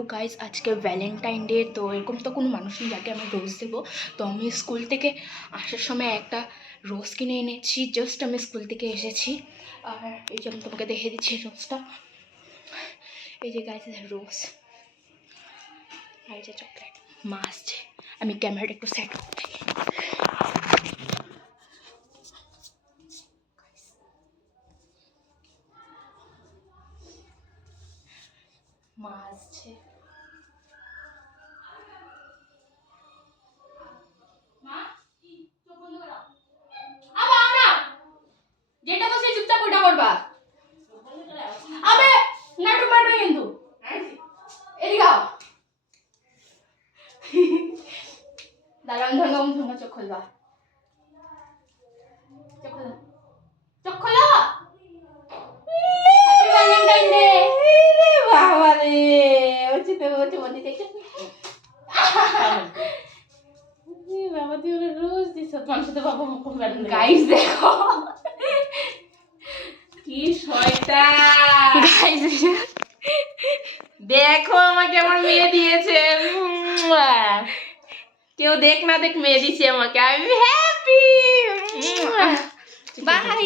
Hello guys, আজকে Valentine day. তো এরকম তো কোনো মানুষ নেই যাকে আমি রোজ দেবো। তো আমি স্কুল থেকে আসার সময় একটা রোজ কিনে এনেছি। জাস্ট আমি স্কুল থেকে এসেছি। আর এই যে আমি তোমাকে দেখে দিচ্ছি রোজটা। এই যে গাইজ রোজ, আর এই যে চকলেট, মাস্ট। আমি ক্যামেরাটা একটু সেট করতে মাছ যেটা বসে চুপচাপ ওটা করবা। আবে নাটক মারবে কিন্তু এদিকে আও। দাঁড়ান ধরো চোখ খুলবা, চোখ খোলো, চোখ খোলো। Happy Valentine day. বাবা রে, ওচি মনে দেখে বাবা তুই ওরা রোজ দিছ তোমার সাথে বাবা মুখ করেন। গাইস দেখো কি শয়তান। গাইস দেখো আমাকে আমার মেয়ে দিয়েছে। কেউ দেখ না দেখ মেয়ে দিছে আমাকে। আমি হ্যাপি। বাই।